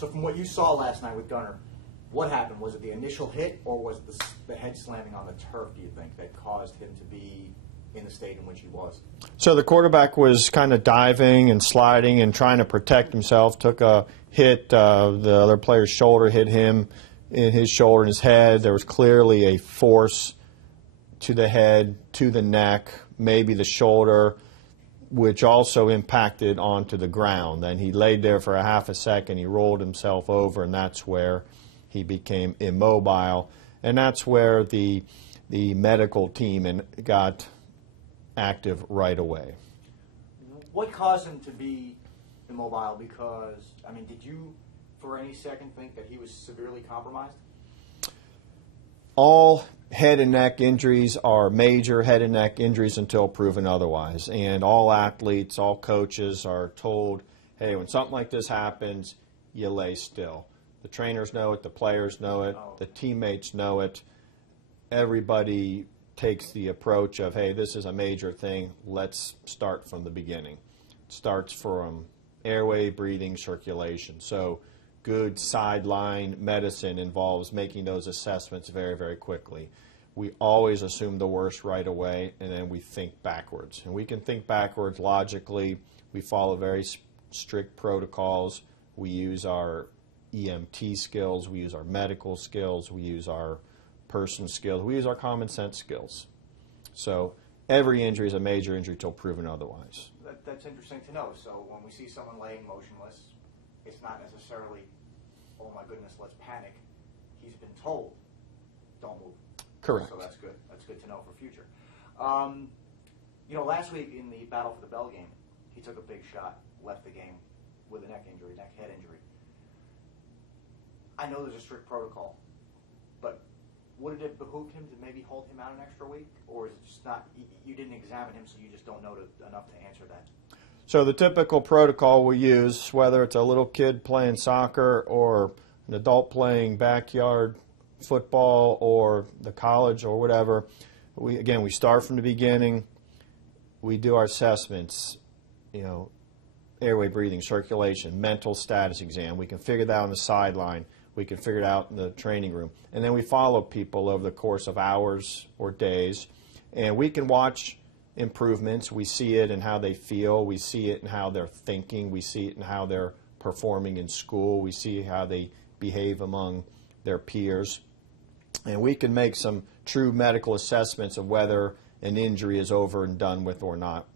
So from what you saw last night with Gunnar, what happened? Was it the initial hit, or was it the head slamming on the turf, do you think, that caused him to be in the state in which he was? So the quarterback was kind of diving and sliding and trying to protect himself, took a hit. The other player's shoulder hit him in his shoulder and his head. There was clearly a force to the head, to the neck, maybe the shoulder, which also impacted onto the ground. Then he laid there for a half a second, he rolled himself over, and that's where he became immobile. And that's where the medical team got active right away. What caused him to be immobile? Because, I mean, did you for any second think that he was severely compromised? All head and neck injuries are major head and neck injuries until proven otherwise. And all athletes, all coaches are told, hey, when something like this happens, you lay still. The trainers know it, the players know it, the teammates know it. Everybody takes the approach of, hey, this is a major thing, let's start from the beginning. It starts from airway, breathing, circulation. So good sideline medicine involves making those assessments very, very quickly. We always assume the worst right away, and then we think backwards. And we can think backwards logically. We follow very strict protocols. We use our EMT skills. We use our medical skills. We use our person skills. We use our common sense skills. So every injury is a major injury till proven otherwise. That's interesting to know. So when we see someone laying motionless, it's not necessarily, oh my goodness, let's panic. He's been told, don't move. Correct. So that's good. That's good to know for future. You know, last week in the Battle for the Bell game, he took a big shot, left the game with a neck injury, head injury. I know there's a strict protocol, but would it have behooved him to maybe hold him out an extra week? Or is it just not, you didn't examine him, so you just don't know enough to answer that? So the typical protocol we use, whether it's a little kid playing soccer or an adult playing backyard football or the college or whatever, we start from the beginning. We do our assessments, you know, airway, breathing, circulation, mental status exam. We can figure that out on the sideline. We can figure it out in the training room. And then we follow people over the course of hours or days. And we can watch improvements. We see it in how they feel. We see it in how they're thinking. We see it in how they're performing in school. We see how they behave among their peers. And we can make some true medical assessments of whether an injury is over and done with or not,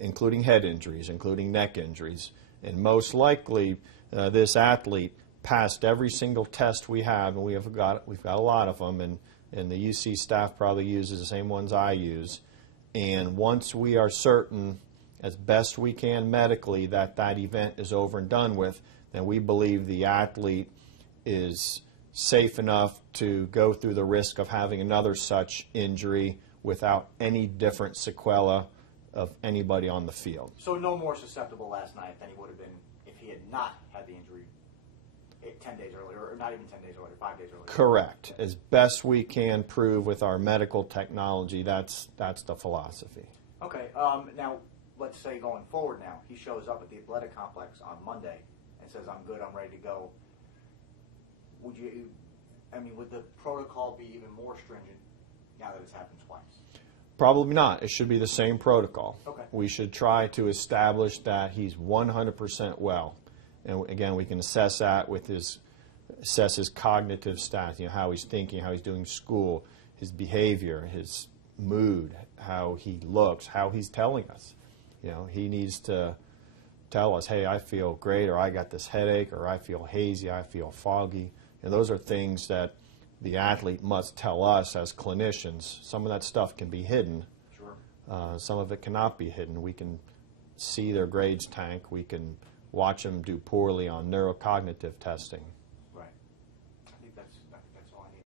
including head injuries, including neck injuries. And most likely, this athlete passed every single test we have, and we've got a lot of them, and the UC staff probably uses the same ones I use. And once we are certain, as best we can medically, that that event is over and done with, then we believe the athlete is safe enough to go through the risk of having another such injury without any different sequela of anybody on the field. So no more susceptible last night than he would have been if he had not had the injury 10 days earlier, or not even 10 days earlier, 5 days earlier. Correct. As best we can prove with our medical technology, that's the philosophy. Okay. Now, let's say going forward now, he shows up at the athletic complex on Monday and says, I'm good, I'm ready to go. Would the protocol be even more stringent now that it's happened twice? Probably not. It should be the same protocol. Okay. We should try to establish that he's 100% well. And again, we can assess that with assess his cognitive stats, you know, how he's thinking, how he's doing school, his behavior, his mood, how he looks, how he's telling us. You know, he needs to tell us, hey, I feel great, or I got this headache, or I feel hazy, I feel foggy. And those are things that the athlete must tell us as clinicians. Some of that stuff can be hidden. Sure. Some of it cannot be hidden. We can see their grades tank. We can watch them do poorly on neurocognitive testing.